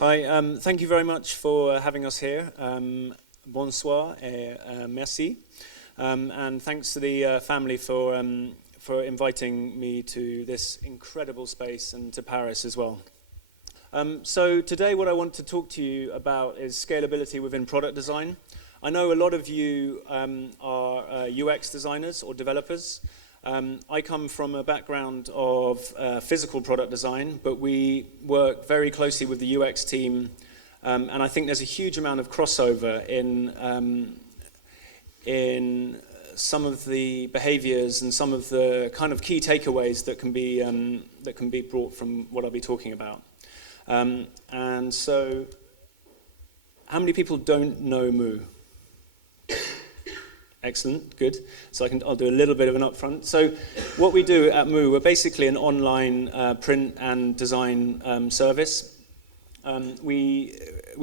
Hi, thank you very much for having us here. Bonsoir et merci. And thanks to the family for inviting me to this incredible space and to Paris as well. So today what I want to talk to you about is scalability within product design. I know a lot of you are UX designers or developers. I come from a background of physical product design, but we work very closely with the UX team, and I think there's a huge amount of crossover in some of the behaviors and some of the kind of key takeaways that can be brought from what I'll be talking about. And so, how many people don't know MOO? Excellent, good. So I'll do a little bit of an upfront. So what we do at MOO, we're basically an online print and design service. We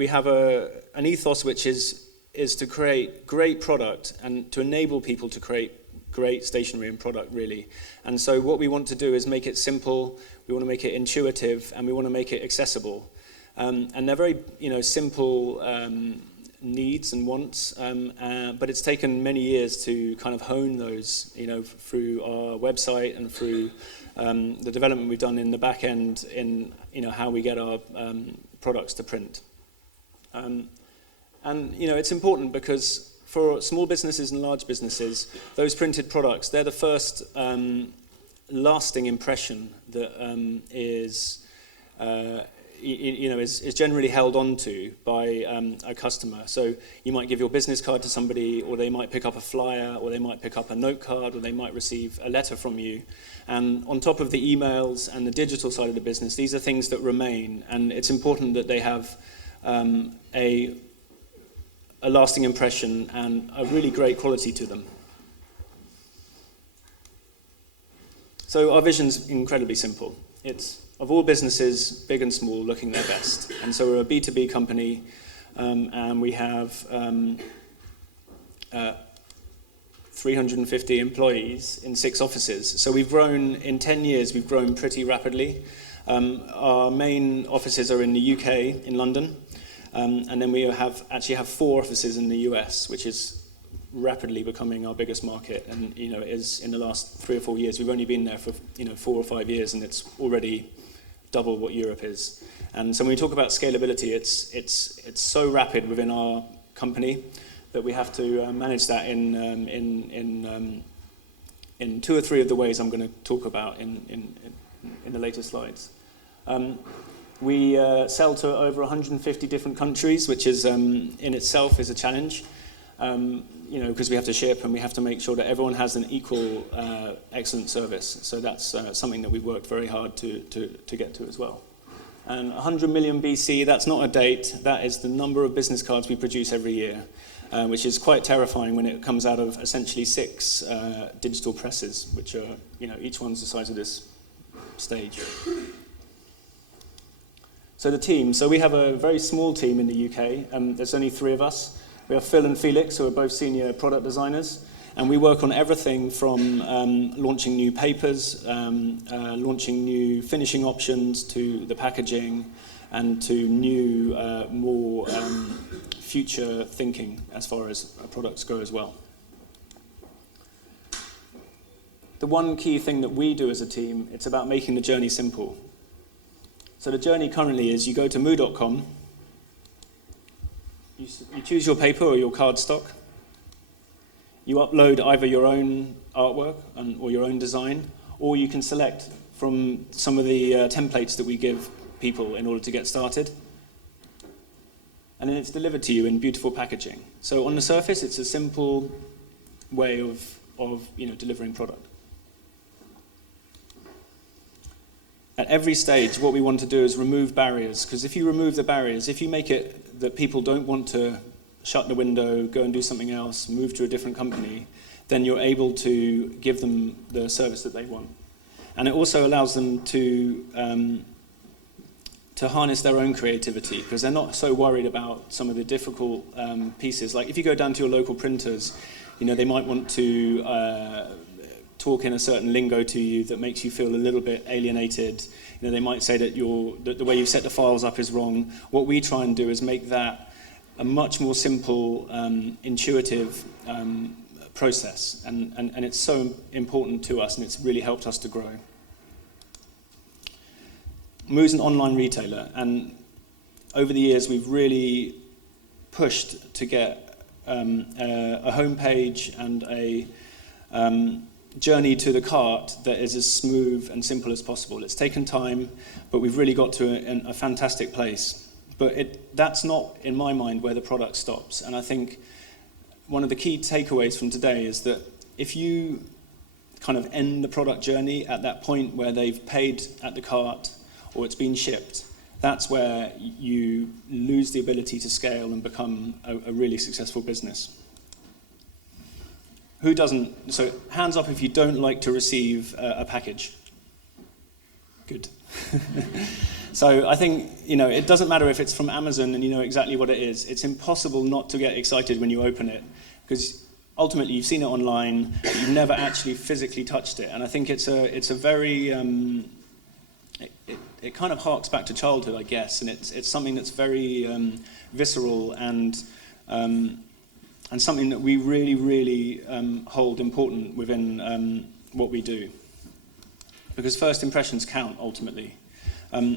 have an ethos which is to create great product and to enable people to create great stationery and product, really. And so what we want to do is make it simple, we want to make it intuitive, and we want to make it accessible. And they're very, simple needs and wants, but it's taken many years to kind of hone those, through our website and through the development we've done in the back end in, how we get our products to print. And, it's important because for small businesses and large businesses, those printed products, they're the first lasting impression that is generally held onto by a customer. So you might give your business card to somebody, or they might pick up a flyer, or they might pick up a note card, or they might receive a letter from you. And on top of the emails and the digital side of the business, these are things that remain, and it's important that they have a lasting impression and a really great quality to them. So our vision's incredibly simple. It's of all businesses, big and small, looking their best. And so we're a B2B company, and we have 350 employees in 6 offices. So we've grown, in 10 years, we've grown pretty rapidly. Our main offices are in the UK, in London, and then we actually have 4 offices in the US, which is rapidly becoming our biggest market, and is in the last 3 or 4 years. We've only been there for 4 or 5 years, and it's already double what Europe is. And so when we talk about scalability, it's so rapid within our company that we have to manage that in 2 or 3 of the ways I'm going to talk about in the later slides. We sell to over 150 different countries, which is in itself is a challenge. Because we have to ship and we have to make sure that everyone has an equal, excellent service. So that's something that we've worked very hard to get to as well. And 100 million BC, that's not a date, that is the number of business cards we produce every year, which is quite terrifying when it comes out of essentially 6 digital presses, which are, each one's the size of this stage. So the team, so we have a very small team in the UK, there's only 3 of us. We have Phil and Felix, who are both senior product designers, and we work on everything from launching new papers, launching new finishing options, to the packaging, and to new, more future thinking as far as products go as well. The one key thing that we do as a team, it's about making the journey simple. So the journey currently is you go to moo.com, you choose your paper or your cardstock. You upload either your own artwork or your own design, or you can select from some of the templates that we give people in order to get started. And then it's delivered to you in beautiful packaging. So on the surface, it's a simple way of delivering product. At every stage, what we want to do is remove barriers, because if you remove the barriers, if you make it that people don't want to shut the window, go and do something else, move to a different company, then you're able to give them the service that they want. And it also allows them to harness their own creativity, because they're not so worried about some of the difficult pieces. Like if you go down to your local printers, they might want to talk in a certain lingo to you that makes you feel a little bit alienated. They might say that the way you've set the files up is wrong. What we try and do is make that a much more simple, intuitive process, and it's so important to us, and it's really helped us to grow. MOO's an online retailer, and over the years we've really pushed to get a homepage and a journey to the cart that is as smooth and simple as possible. It's taken time, but we've really got to a fantastic place. But that's not, in my mind, where the product stops. And I think one of the key takeaways from today is that if you kind of end the product journey at that point where they've paid at the cart or it's been shipped, that's where you lose the ability to scale and become a really successful business. Who doesn't? So hands up if you don't like to receive a package. Good. So I think, it doesn't matter if it's from Amazon and you know exactly what it is. It's impossible not to get excited when you open it, because ultimately you've seen it online, but you've never actually physically touched it. And I think it's a very, it kind of harks back to childhood, I guess, and it's something that's very visceral and something that we really, really hold important within what we do. Because first impressions count, ultimately.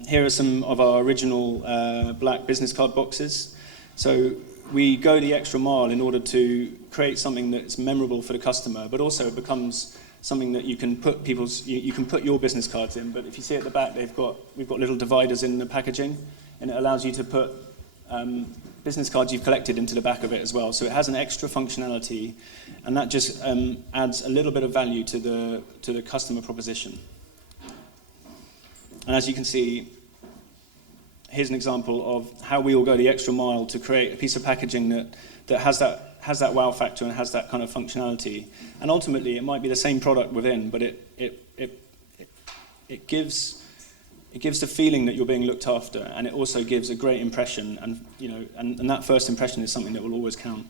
Here are some of our original black business card boxes. So we go the extra mile in order to create something that's memorable for the customer, but also it becomes something that you can put you can put your business cards in. But if you see at the back, we've got little dividers in the packaging, and it allows you to put business cards you've collected into the back of it as well. So it has an extra functionality, and that just adds a little bit of value to the customer proposition. And as you can see, here's an example of how we all go the extra mile to create a piece of packaging that has that wow factor and has that kind of functionality. And ultimately, it might be the same product within, but it gives the feeling that you're being looked after, and it also gives a great impression. And that first impression is something that will always count.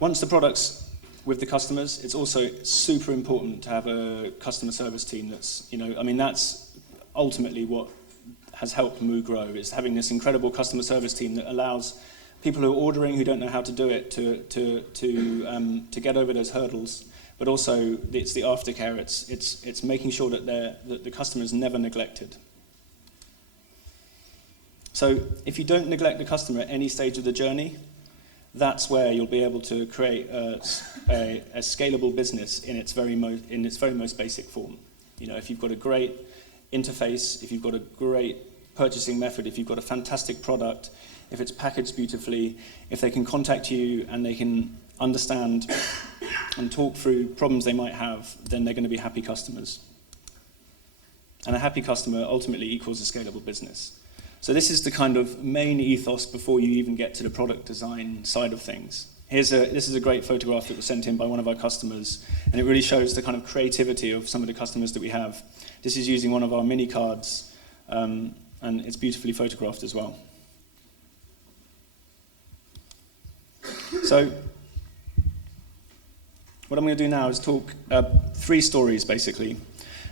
Once the product's with the customers, it's also super important to have a customer service team that's, that's ultimately what has helped MOO grow, is having this incredible customer service team that allows people who are ordering, who don't know how to do it, to get over those hurdles. But also, it's the aftercare. It's making sure that the customer is never neglected. So if you don't neglect the customer at any stage of the journey, that's where you'll be able to create a scalable business in its very most basic form. If you've got a great interface, if you've got a great purchasing method, if you've got a fantastic product, if it's packaged beautifully, if they can contact you and they can understand and talk through problems they might have, then they're going to be happy customers. And a happy customer ultimately equals a scalable business. So this is the kind of main ethos before you even get to the product design side of things. This is a great photograph that was sent in by one of our customers, and it really shows the kind of creativity of some of the customers that we have. This is using one of our mini cards, and it's beautifully photographed as well. So what I'm going to do now is talk 3 stories, basically.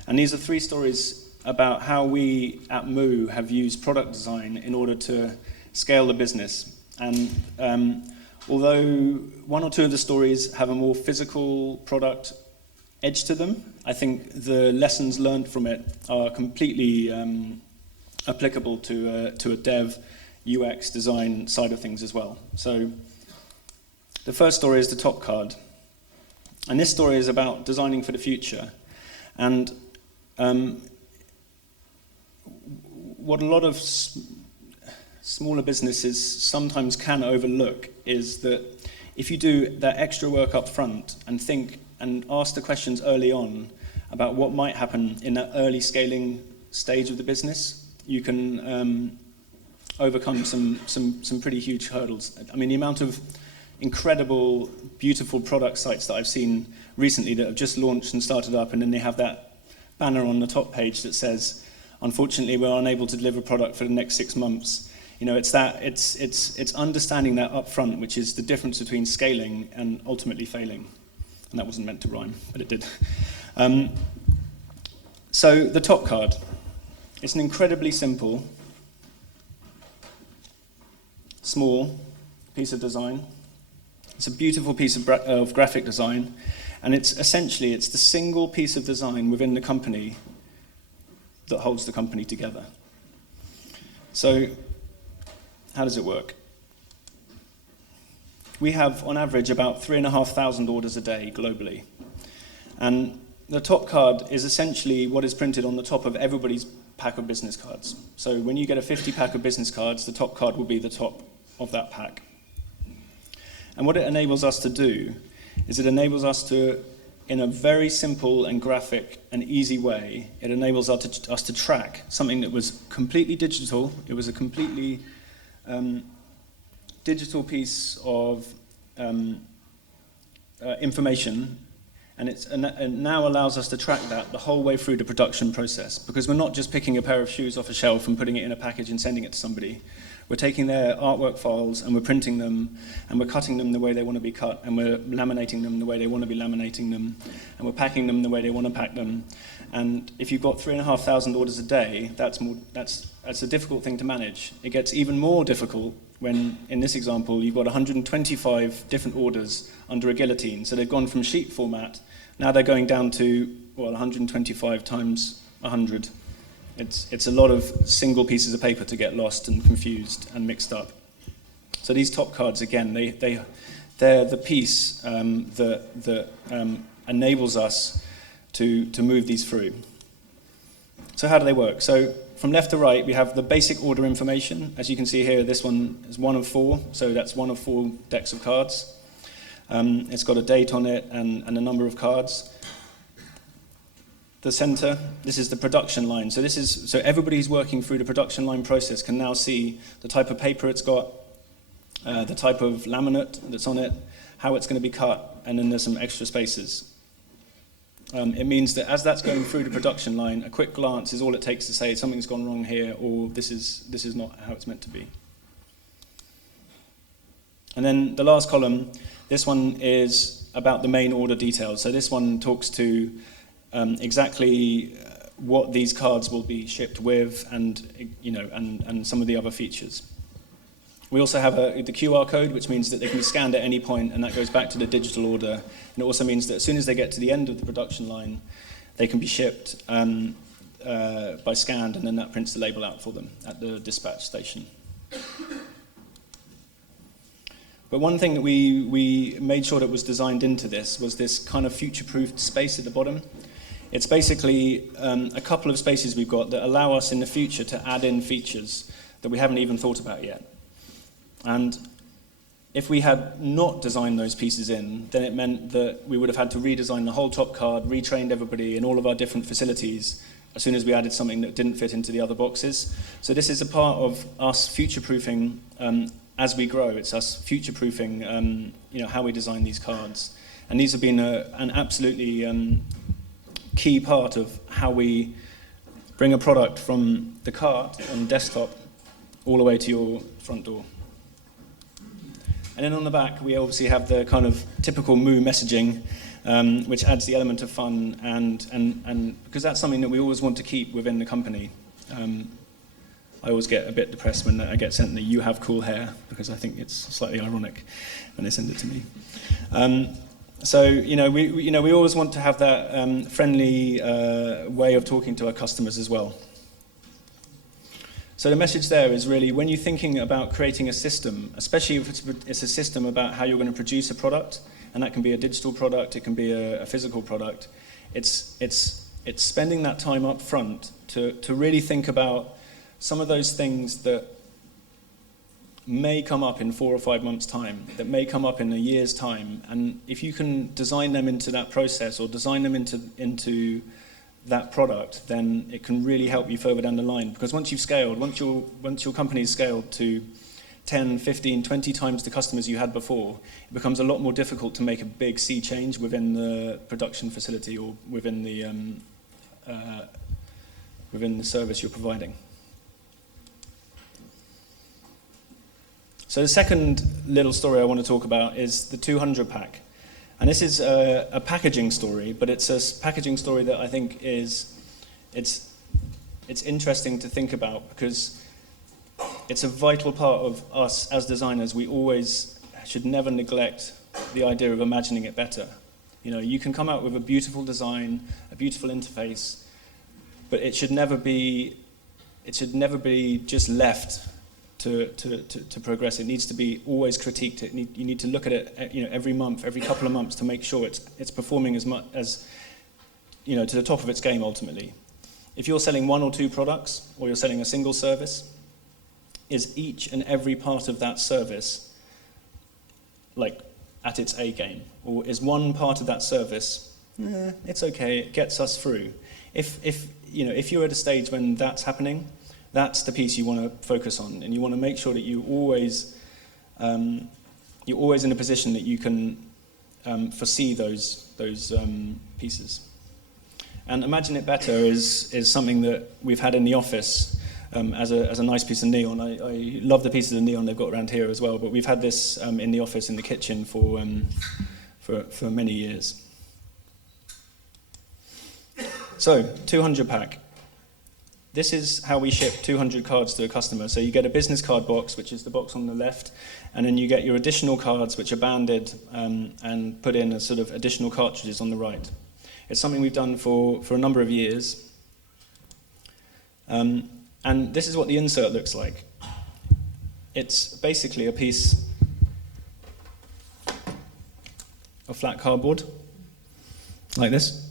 And these are 3 stories about how we at MOO have used product design in order to scale the business. And although 1 or 2 of the stories have a more physical product edge to them, I think the lessons learned from it are completely applicable to a dev UX design side of things as well. So the first story is the Topcard. And this story is about designing for the future. And what a lot of smaller businesses sometimes can overlook is that if you do that extra work up front and think and ask the questions early on about what might happen in that early scaling stage of the business, you can overcome some pretty huge hurdles. I mean, the amount of incredible, beautiful product sites that I've seen recently that have just launched and started up, and then they have that banner on the top page that says, unfortunately, we're unable to deliver product for the next 6 months. It's understanding that up front, which is the difference between scaling and ultimately failing. And that wasn't meant to rhyme, but it did. So the Topcard. It's an incredibly simple, small piece of design. It's a beautiful piece of graphic design, and it's the single piece of design within the company that holds the company together. So, how does it work? We have, on average, about 3,500 orders a day globally. And the Topcard is essentially what is printed on the top of everybody's pack of business cards. So when you get a 50 pack of business cards, the Topcard will be the top of that pack. And what it enables us to do is it enables us to, in a very simple and graphic and easy way, it enables us to track something that was completely digital. It was a completely digital piece of information, and it now allows us to track that the whole way through the production process, because we're not just picking a pair of shoes off a shelf and putting it in a package and sending it to somebody. We're taking their artwork files and we're printing them, and we're cutting them the way they want to be cut, and we're laminating them the way they want to be laminating them, and we're packing them the way they want to pack them. And if you've got 3,500 orders a day, that's a difficult thing to manage. It gets even more difficult when, in this example, you've got 125 different orders under a guillotine. So they've gone from sheet format, now they're going down to, 125 times 100. It's a lot of single pieces of paper to get lost and confused and mixed up. So these Topcards, again, they're the piece that enables us to move these through. So how do they work? So from left to right, we have the basic order information. As you can see here, this one is 1 of 4, so that's 1 of 4 decks of cards. It's got a date on it and a number of cards. The center, this is the production line. So everybody who's working through the production line process can now see the type of paper it's got, the type of laminate that's on it, how it's going to be cut, and then there's some extra spaces. It means that as that's going through the production line, a quick glance is all it takes to say something's gone wrong here, or this is not how it's meant to be. And then the last column, this one is about the main order details. So this one talks to exactly what these cards will be shipped with, and some of the other features. We also have the QR code, which means that they can be scanned at any point, and that goes back to the digital order. And it also means that as soon as they get to the end of the production line, they can be shipped by scanned, and then that prints the label out for them at the dispatch station. But one thing that we made sure that was designed into this was this kind of future-proofed space at the bottom. It's basically a couple of spaces we've got that allow us in the future to add in features that we haven't even thought about yet. And if we had not designed those pieces in, then it meant that we would have had to redesign the whole Topcard, retrained everybody in all of our different facilities as soon as we added something that didn't fit into the other boxes. So this is a part of us future-proofing as we grow. It's us future-proofing how we design these cards. And these have been an absolutely key part of how we bring a product from the cart and desktop all the way to your front door. And then on the back, we obviously have the kind of typical MOO messaging, which adds the element of fun, and because that's something that we always want to keep within the company. I always get a bit depressed when I get sent the "you have cool hair," because I think it's slightly ironic when they send it to me. So we always want to have that friendly way of talking to our customers as well. So the message there is really, when you're thinking about creating a system, especially if it's a system about how you're going to produce a product, and that can be a digital product, it can be a physical product, it's spending that time up front to really think about some of those things that may come up in 4 or 5 months' time, that may come up in a year's time, and if you can design them into that process or design them into that product, then it can really help you further down the line. Because once you've scaled, once your company's scaled to 10, 15, 20 times the customers you had before, it becomes a lot more difficult to make a big sea change within the production facility or within the service you're providing. So the second little story I want to talk about is the 200 pack. And this is a packaging story, but it's a packaging story that I think it's interesting to think about because it's a vital part of us as designers. We always should never neglect the idea of imagining it better. You know, you can come out with a beautiful design, a beautiful interface, but it should never be just left to progress. It needs to be always critiqued. You need to look at it, you know, every month, every couple of months to make sure it's performing as much as, you know, to the top of its game ultimately. If you're selling one or two products, or you're selling a single service, is each and every part of that service like at its A game? Or is one part of that service, it's okay, it gets us through? If you're at a stage when that's happening, that's the piece you want to focus on, and you want to make sure that you're always in a position that you can foresee those pieces. And Imagine It Better is something that we've had in the office as a nice piece of neon. I love the pieces of neon they've got around here as well, but we've had this in the office, in the kitchen for many years. So, 200 pack. This is how we ship 200 cards to a customer. So you get a business card box, which is the box on the left, and then you get your additional cards, which are banded and put in as sort of additional cartridges on the right. It's something we've done for a number of years. And this is what the insert looks like. It's basically a piece of flat cardboard, like this.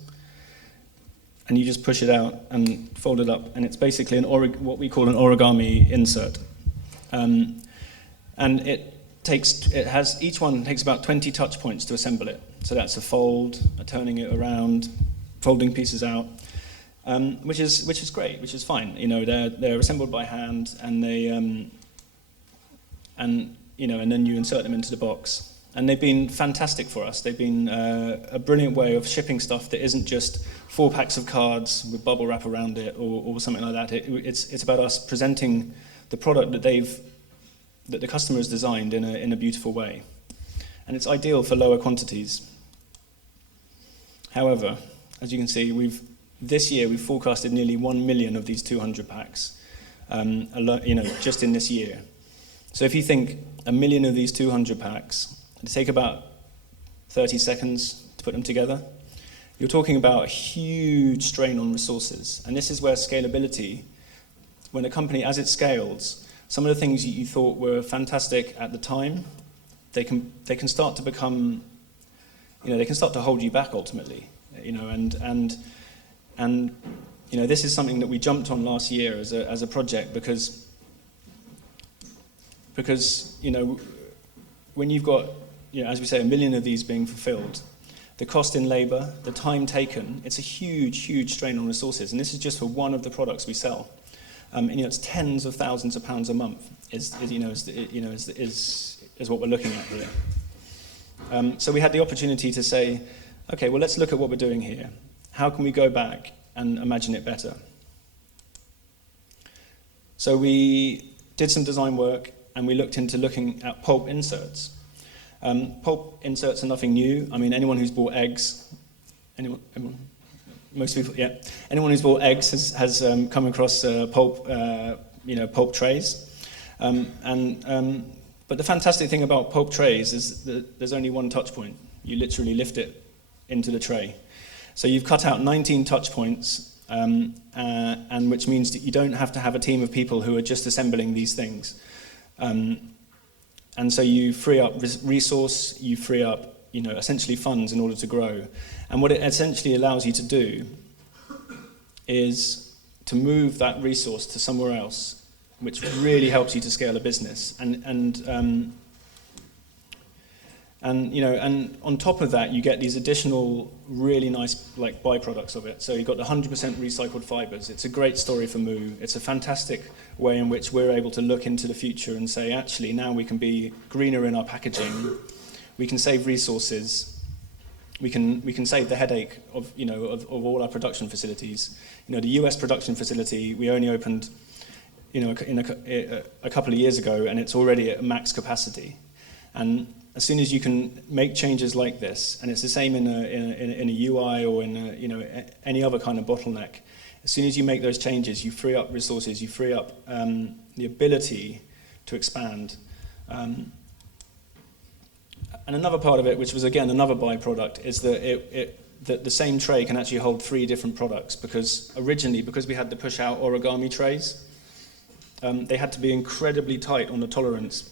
And you just push it out and fold it up, and it's basically what we call an origami insert. And each one takes about 20 touch points to assemble it. So that's a fold, a turning it around, folding pieces out, which is great, which is fine. You know, they're assembled by hand, and and then you insert them into the box. And they've been fantastic for us. They've been a brilliant way of shipping stuff that isn't just 4 packs of cards with bubble wrap around it or something like that. It's about us presenting the product that the customer has designed in a beautiful way. And it's ideal for lower quantities. However, as you can see, this year we've forecasted nearly 1 million of these 200 packs, just in this year. So if you think 1 million of these 200 packs, it'll take about 30 seconds to put them together. You're talking about a huge strain on resources. And this is where scalability, when a company, as it scales, some of the things you thought were fantastic at the time, they can start to become, they can start to hold you back ultimately. And this is something that we jumped on last year as a project because when you've got, as we say, 1 million of these being fulfilled, the cost in labor, the time taken, it's a huge, huge strain on resources. And this is just for one of the products we sell. It's tens of thousands of pounds a month is what we're looking at here. So we had the opportunity to say, okay, well, let's look at what we're doing here. How can we go back and imagine it better? So we did some design work, and we looked into looking at pulp inserts. Pulp inserts are nothing new. I mean, anyone who's bought eggs, most people, yeah. Anyone who's bought eggs has come across pulp trays. But the fantastic thing about pulp trays is that there's only one touch point. You literally lift it into the tray. So you've cut out 19 touch points, and which means that you don't have to have a team of people who are just assembling these things. And so you free up resource, you free up, essentially funds in order to grow. And what it essentially allows you to do is to move that resource to somewhere else, which really helps you to scale a business. And on top of that, you get these additional really nice byproducts of it. So you've got the 100% recycled fibers. It's a great story for MOO. It's a fantastic way in which we're able to look into the future and say, actually, now we can be greener in our packaging. We can save resources. We can save the headache of all our production facilities. The US production facility we only opened a couple of years ago, and it's already at max capacity. And as soon as you can make changes like this, and it's the same in a UI or in any other kind of bottleneck, as soon as you make those changes, you free up resources, you free up the ability to expand. And another part of it, which was again another byproduct, is that the same tray can actually hold 3 different products, because originally, because we had the push-out origami trays, they had to be incredibly tight on the tolerance.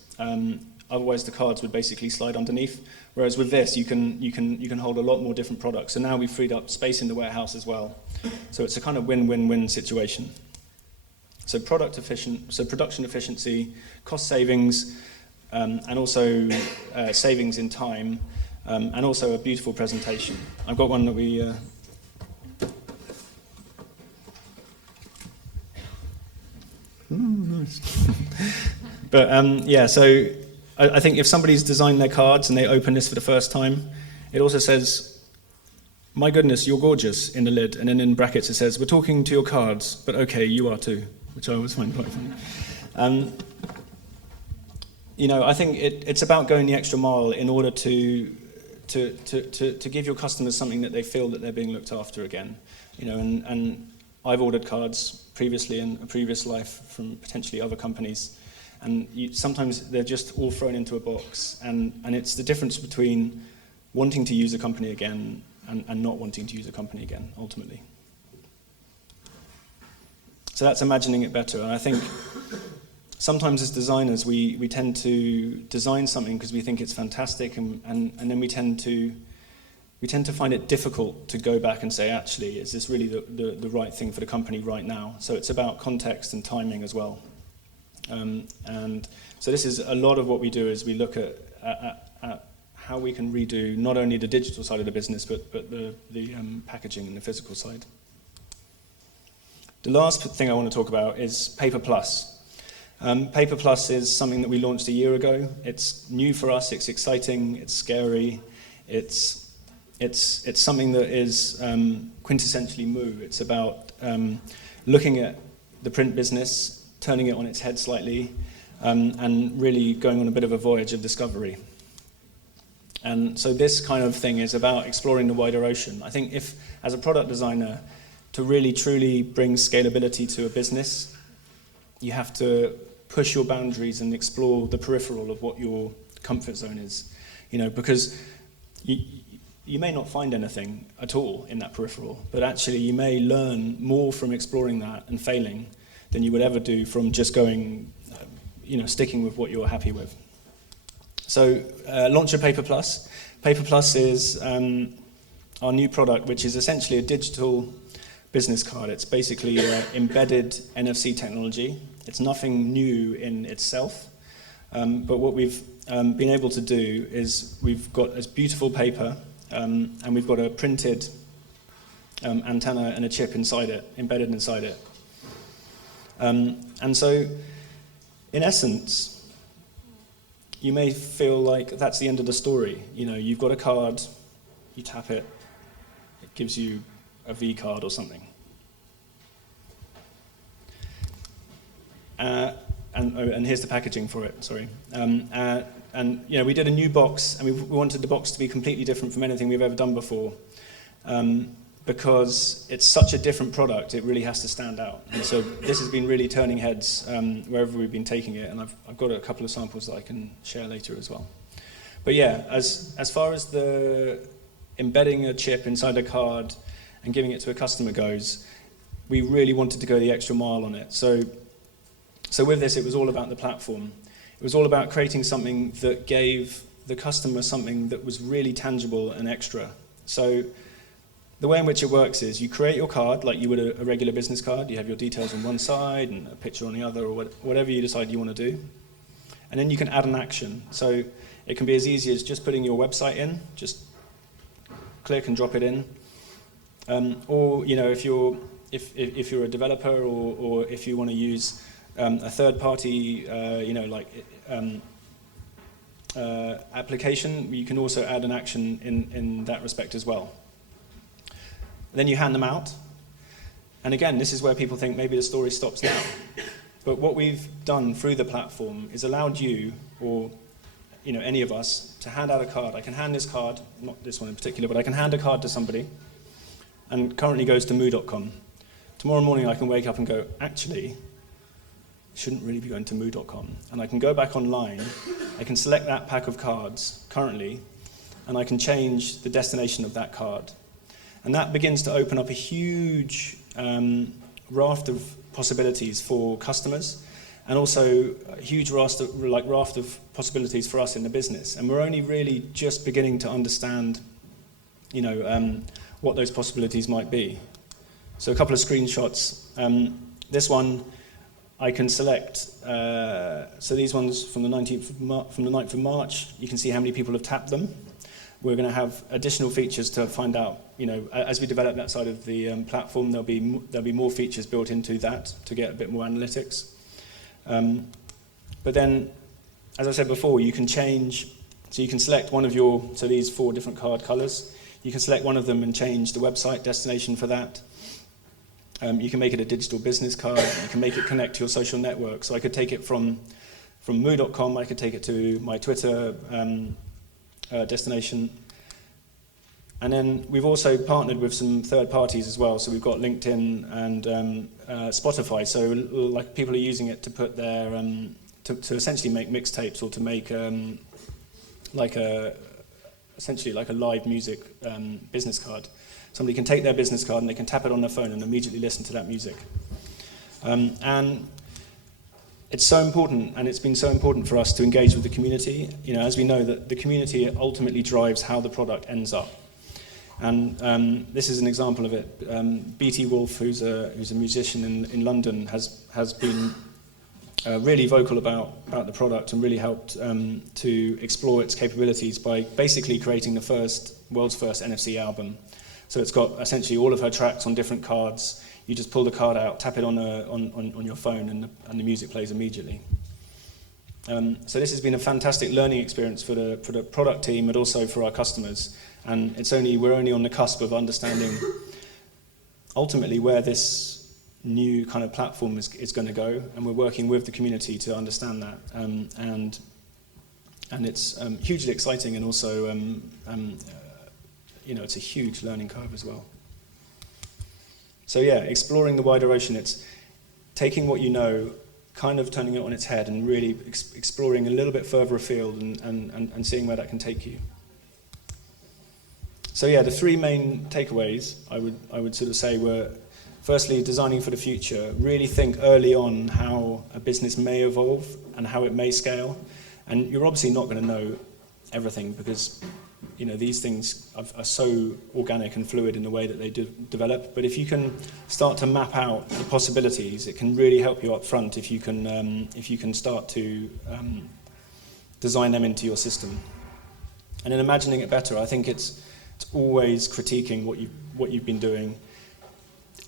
Otherwise, the cards would basically slide underneath. Whereas with this, you can hold a lot more different products. So now we've freed up space in the warehouse as well. So it's a kind of win-win-win situation. So production efficiency, cost savings, and also savings in time, and also a beautiful presentation. I've got one that we. Nice. But yeah, so. I think if somebody's designed their cards and they open this for the first time, it also says, "My goodness, you're gorgeous," in the lid, and then in brackets it says, "We're talking to your cards, but okay, you are too," which I always find quite funny. I think it's about going the extra mile in order to give your customers something that they feel that they're being looked after again. And I've ordered cards previously in a previous life from potentially other companies. And sometimes they're just all thrown into a box. And it's the difference between wanting to use a company again and not wanting to use a company again, ultimately. So that's imagining it better. And I think sometimes as designers, we tend to design something because we think it's fantastic, and then we tend to find it difficult to go back and say, actually, is this really the right thing for the company right now? So it's about context and timing as well. And so this is a lot of what we do, is we look at how we can redo not only the digital side of the business, but the packaging and the physical side. The last thing I want to talk about is Paper Plus. Paper Plus is something that we launched a year ago. It's new for us, it's exciting, it's scary, it's something that is quintessentially MOO. It's about looking at the print business, turning it on its head slightly, and really going on a bit of a voyage of discovery. And so this kind of thing is about exploring the wider ocean. I think if, as a product designer, to really truly bring scalability to a business, you have to push your boundaries and explore the peripheral of what your comfort zone is. Because you may not find anything at all in that peripheral, but actually you may learn more from exploring that and failing than you would ever do from just going, sticking with what you're happy with. So launch of Paper Plus. Paper Plus is our new product, which is essentially a digital business card. It's basically embedded NFC technology. It's nothing new in itself, but what we've been able to do is we've got this beautiful paper, and we've got a printed antenna and a chip inside it, embedded inside it. And so, in essence, you may feel like that's the end of the story. You've got a card, you tap it, it gives you a V card or something. And here's the packaging for it, sorry. And we did a new box, and we wanted the box to be completely different from anything we've ever done before. Because it's such a different product, it really has to stand out. And so this has been really turning heads wherever we've been taking it, and I've got a couple of samples that I can share later as well. But yeah, as far as the embedding a chip inside a card and giving it to a customer goes, we really wanted to go the extra mile on it. So with this, it was all about the platform. It was all about creating something that gave the customer something that was really tangible and extra. So the way in which it works is you create your card like you would a regular business card. You have your details on one side and a picture on the other, or whatever you decide you want to do. And then you can add an action. So it can be as easy as just putting your website in, just click and drop it in. Or if you're a developer, or if you want to use a third-party application, you can also add an action in that respect as well. Then you hand them out. And again, this is where people think maybe the story stops now. But what we've done through the platform is allowed you, or any of us, to hand out a card. I can hand this card, not this one in particular, but I can hand a card to somebody, and currently goes to moo.com. Tomorrow morning I can wake up and go, actually, it shouldn't really be going to moo.com. And I can go back online, I can select that pack of cards currently, and I can change the destination of that card. And that begins to open up a huge raft of possibilities for customers, and also a huge raft of possibilities for us in the business. And we're only really just beginning to understand, what those possibilities might be. So a couple of screenshots. This one, I can select. So these ones from the 9th of March, you can see how many people have tapped them. We're going to have additional features to find out. As we develop that side of the platform, there'll be more features built into that to get a bit more analytics. But then, as I said before, you can change. So you can select one of these 4 different card colors. You can select one of them and change the website destination for that. You can make it a digital business card. You can make it connect to your social network. So I could take it from moo.com. I could take it to my Twitter destination. And then we've also partnered with some third parties as well. So we've got LinkedIn and Spotify. So like people are using it to put their to essentially make mixtapes, or to make essentially like a live music business card. Somebody can take their business card and they can tap it on their phone and immediately listen to that music. And it's so important, and it's been so important for us to engage with the community. As we know, that the community ultimately drives how the product ends up. And this is an example of it. BT Wolf, who's a musician in London, has been really vocal about the product, and really helped to explore its capabilities by basically creating the world's first NFC album. So it's got essentially all of her tracks on different cards. You just pull the card out, tap it on your phone, and the music plays immediately. So this has been a fantastic learning experience for the product team, but also for our customers. And we're only on the cusp of understanding ultimately where this new kind of platform is going to go, and we're working with the community to understand that. And it's hugely exciting, and also it's a huge learning curve as well. So yeah, exploring the wider ocean. It's taking what you know, kind of turning it on its head, and really exploring a little bit further afield, and seeing where that can take you. So yeah, the 3 main takeaways I would sort of say were, firstly, designing for the future. Really think early on how a business may evolve and how it may scale. And you're obviously not going to know everything, because these things are so organic and fluid in the way that they develop. But if you can start to map out the possibilities, it can really help you up front if you can start to design them into your system. And in imagining it better, I think it's always critiquing what you've been doing.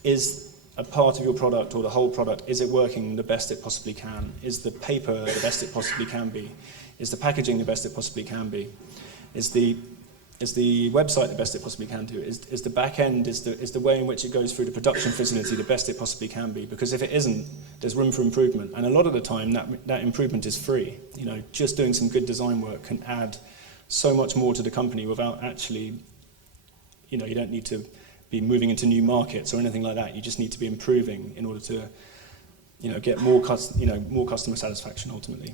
Is a part of your product, or the whole product, is it working the best it possibly can? Is the paper the best it possibly can be? Is the packaging the best it possibly can be? Is the website the best it possibly can do? Is the back end, is the way in which it goes through the production facility the best it possibly can be? Because if it isn't, there's room for improvement. And a lot of the time, that improvement is free. Just doing some good design work can add so much more to the company without actually, you don't need to be moving into new markets or anything like that. You just need to be improving in order to, get more customer satisfaction ultimately.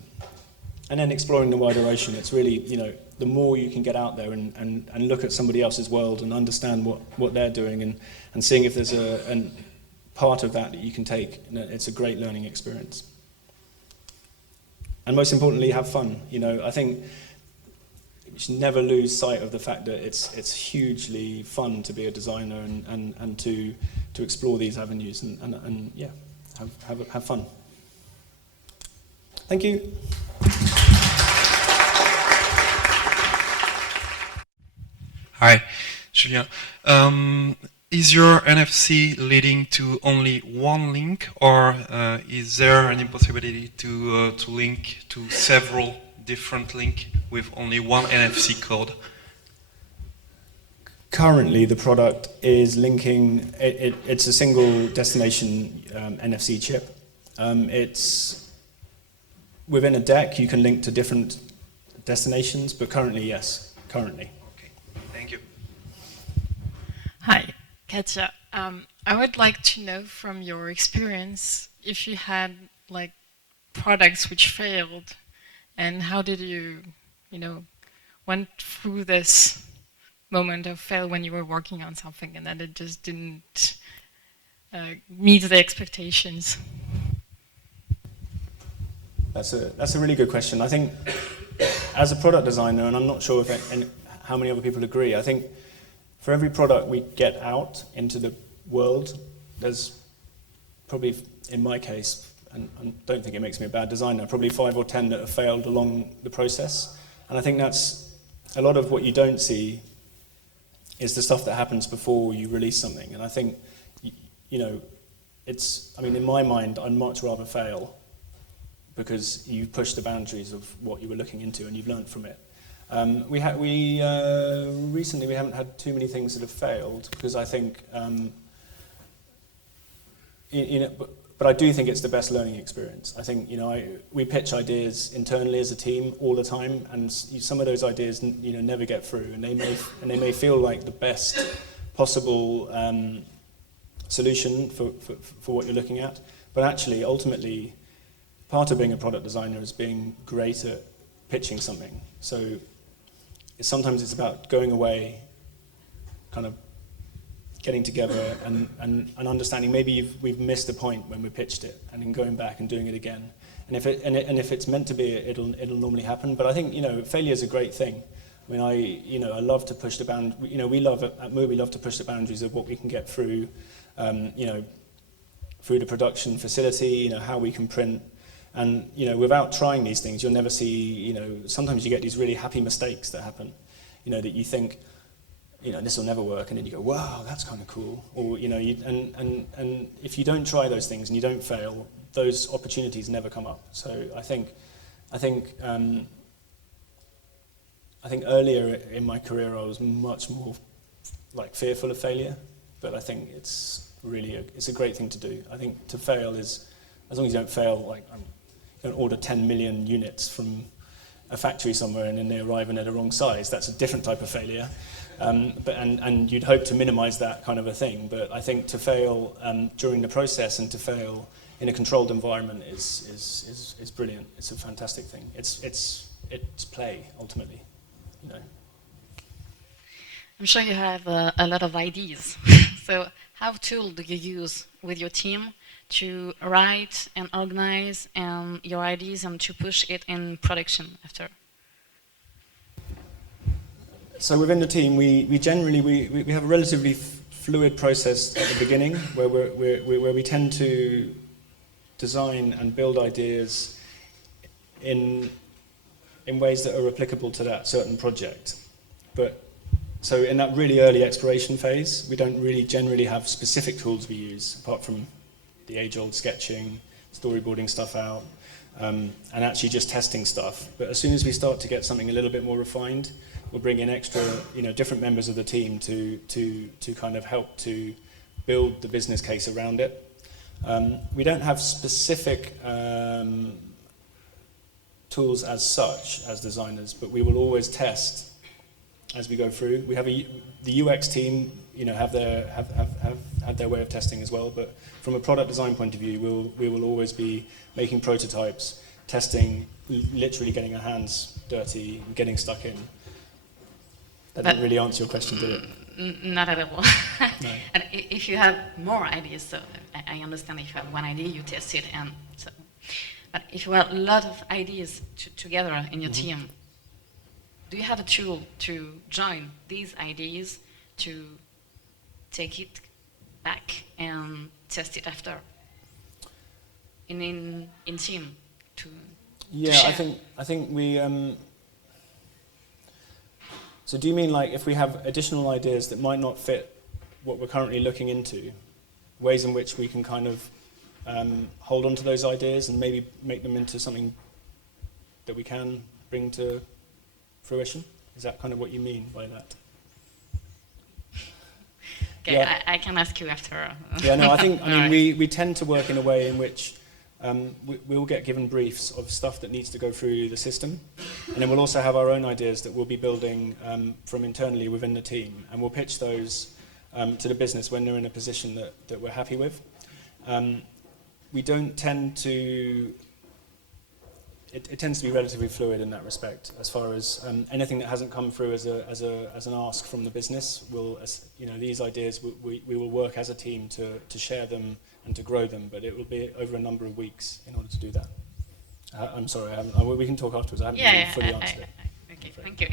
And then exploring the wider ocean. It's really, the more you can get out there and look at somebody else's world and understand what they're doing, and seeing if there's a part of that you can take, it's a great learning experience. And most importantly, have fun. I think you should never lose sight of the fact that it's hugely fun to be a designer, and to explore these avenues, and yeah, have fun. Thank you. Hi, Julien. Is your NFC leading to only one link, or is there any possibility to link to several different links with only one NFC code? Currently, the product is linking. It's a single destination NFC chip. It's within a deck, you can link to different destinations, but currently, yes, currently. Okay, thank you. Hi, Katja. I would like to know from your experience if you had like products which failed, and how did you, went through this moment of fail when you were working on something and that it just didn't meet the expectations? That's a really good question. I think as a product designer, and I'm not sure how many other people agree, I think for every product we get out into the world, there's probably, in my case, and I don't think it makes me a bad designer, probably 5 or 10 that have failed along the process. And I think that's a lot of what you don't see is the stuff that happens before you release something. And I think, in my mind, I'd much rather fail because you've pushed the boundaries of what you were looking into and you've learned from it. Recently we haven't had too many things that have failed because I think, but I do think it's the best learning experience. I think, we pitch ideas internally as a team all the time, and some of those ideas, never get through, and they may feel like the best possible solution for what you're looking at. But actually, ultimately, part of being a product designer is being great at pitching something. So sometimes it's about going away, kind of getting together and understanding maybe we've missed a point when we pitched it, and then going back and doing it again. And if it's meant to be, it'll normally happen. But I think failure is a great thing. I mean, I love to push the boundary. We love at MOO, we love to push the boundaries of what we can get through, through the production facility. How we can print. And without trying these things, you'll never see. Sometimes you get these really happy mistakes that happen. That you think, this will never work, and then you go, wow, that's kind of cool. Or and if you don't try those things and you don't fail, those opportunities never come up. So I think earlier in my career I was much more fearful of failure, but I think it's a great thing to do. I think to fail is, as long as you don't fail, you don't order 10 million units from a factory somewhere and then they arrive and they're the wrong size. That's a different type of failure. And you'd hope to minimize that kind of a thing. But I think to fail during the process and to fail in a controlled environment is brilliant. It's a fantastic thing. It's play, ultimately. I'm sure you have a lot of ideas. So how tool do you use with your team to write and organize your ideas and to push it in production after? So within the team, we generally have a relatively fluid process at the beginning, where we tend to design and build ideas in ways that are applicable to that certain project. So in that really early exploration phase, we don't really generally have specific tools we use, apart from the age-old sketching, storyboarding stuff out, and actually just testing stuff. But as soon as we start to get something a little bit more refined, we'll bring in extra, different members of the team to kind of help to build the business case around it. We don't have specific tools as such as designers, but we will always test as we go through. We have the UX team, have their way of testing as well. But from a product design point of view, we will always be making prototypes, testing, literally getting our hands dirty, and getting stuck in. That didn't really answer your question, did it? Not at all. No. And if you have more ideas, so I understand if you have one idea, you test it, and so. But if you have a lot of ideas together in your team, do you have a tool to join these ideas to take it back and test it after in team to share? I think we. So do you mean if we have additional ideas that might not fit what we're currently looking into, ways in which we can kind of hold on to those ideas and maybe make them into something that we can bring to fruition? Is that kind of what you mean by that? Okay, yeah. I can ask you after. Yeah, no, I mean, we tend to work in a way in which we will get given briefs of stuff that needs to go through the system, and then we'll also have our own ideas that we'll be building from internally within the team, and we'll pitch those to the business when they're in a position that we're happy with. We don't tend to... It tends to be relatively fluid in that respect, as far as anything that hasn't come through as an ask from the business. These ideas, we will work as a team to share them and to grow them, but it will be over a number of weeks in order to do that. I'm sorry, we can talk afterwards. I haven't really fully answered it. Okay, thank you.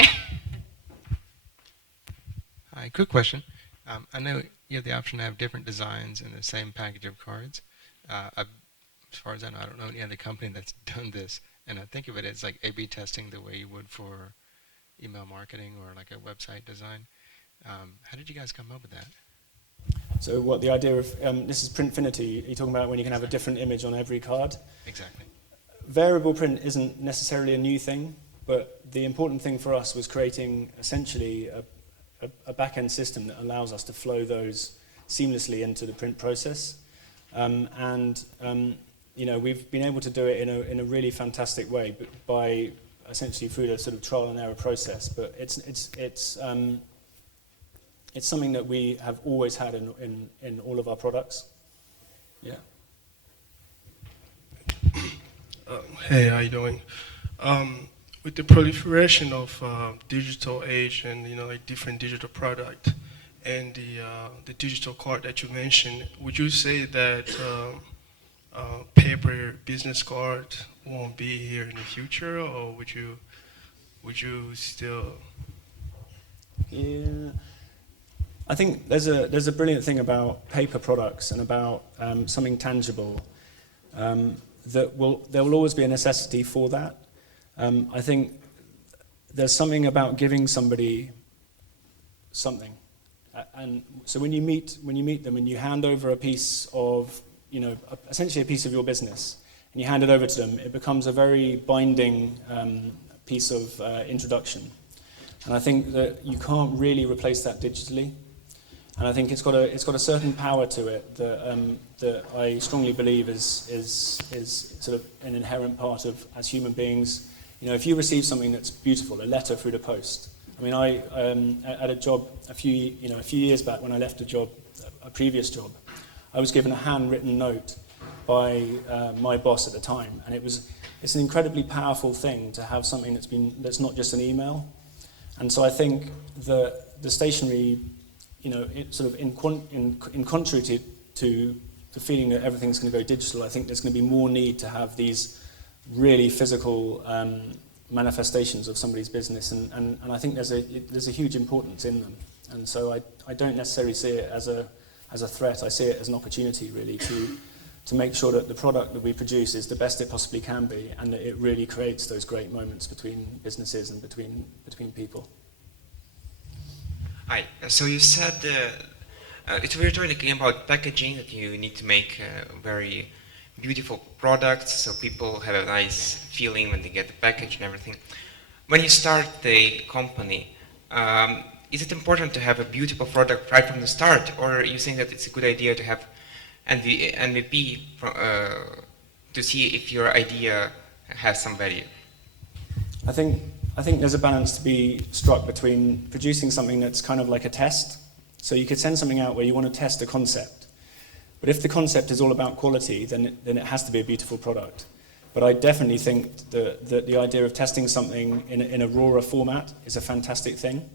Hi, quick question. I know you have the option to have different designs in the same package of cards. As far as I know, I don't know any other company that's done this. And I think of it as like A/B testing the way you would for email marketing or like a website design. How did you guys come up with that? So what the idea of, this is Printfinity, you're talking about when you can have a different image on every card? Exactly. Variable print isn't necessarily a new thing, but the important thing for us was creating essentially a back-end system that allows us to flow those seamlessly into the print process. We've been able to do it in a really fantastic way, but by essentially through the sort of trial and error process. But it's something that we have always had in all of our products. Yeah. Hey, how you doing? With the proliferation of digital age and like different digital product and the digital card that you mentioned, would you say that paper business card won't be here in the future, or would you still? Yeah, I think there's a brilliant thing about paper products and about something tangible there will always be a necessity for that. I think there's something about giving somebody something, and so when you meet them and you hand over a piece of essentially a piece of your business, and you hand it over to them, it becomes a very binding piece of introduction. And I think that you can't really replace that digitally. And I think it's got a certain power to it that I strongly believe is sort of an inherent part of as human beings. If you receive something that's beautiful, a letter through the post. I mean, I at a job a few years back when I left a previous job, I was given a handwritten note by my boss at the time, and it's an incredibly powerful thing to have something that's not just an email. And so I think the stationery, it sort of in contrary to the feeling that everything's going to go digital, I think there's going to be more need to have these really physical manifestations of somebody's business, and I think there's a huge importance in them. And so I don't necessarily see it as a threat. I see it as an opportunity, really, to make sure that the product that we produce is the best it possibly can be, and that it really creates those great moments between businesses and between people. Hi. So you said we're talking about packaging, that you need to make very beautiful products so people have a nice feeling when they get the package and everything. When you start the company, is it important to have a beautiful product right from the start, or you think that it's a good idea to have MVP to see if your idea has some value? I think there's a balance to be struck between producing something that's kind of like a test. So you could send something out where you want to test a concept. But if the concept is all about quality, then it has to be a beautiful product. But I definitely think that the idea of testing something in a rawer format is a fantastic thing.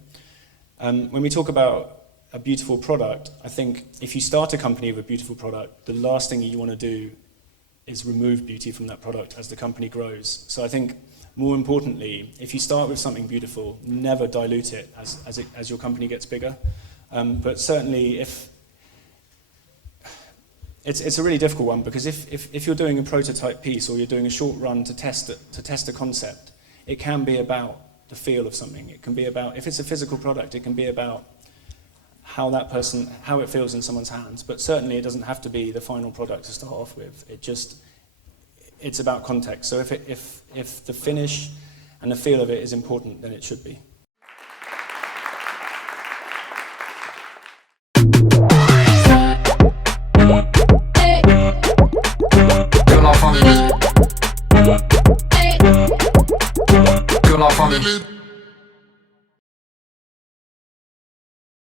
When we talk about a beautiful product, I think if you start a company with a beautiful product, the last thing you want to do is remove beauty from that product as the company grows. So I think, more importantly, if you start with something beautiful, never dilute it as your company gets bigger. But certainly, if it's a really difficult one, because if you're doing a prototype piece or you're doing a short run to test a concept, it can be about the feel of something. It can be about, if it's a physical product, it can be about how it feels in someone's hands. But certainly, it doesn't have to be the final product to start off with. It's about context. So if the finish and the feel of it is important, then it should be. L'enfant feel like funny.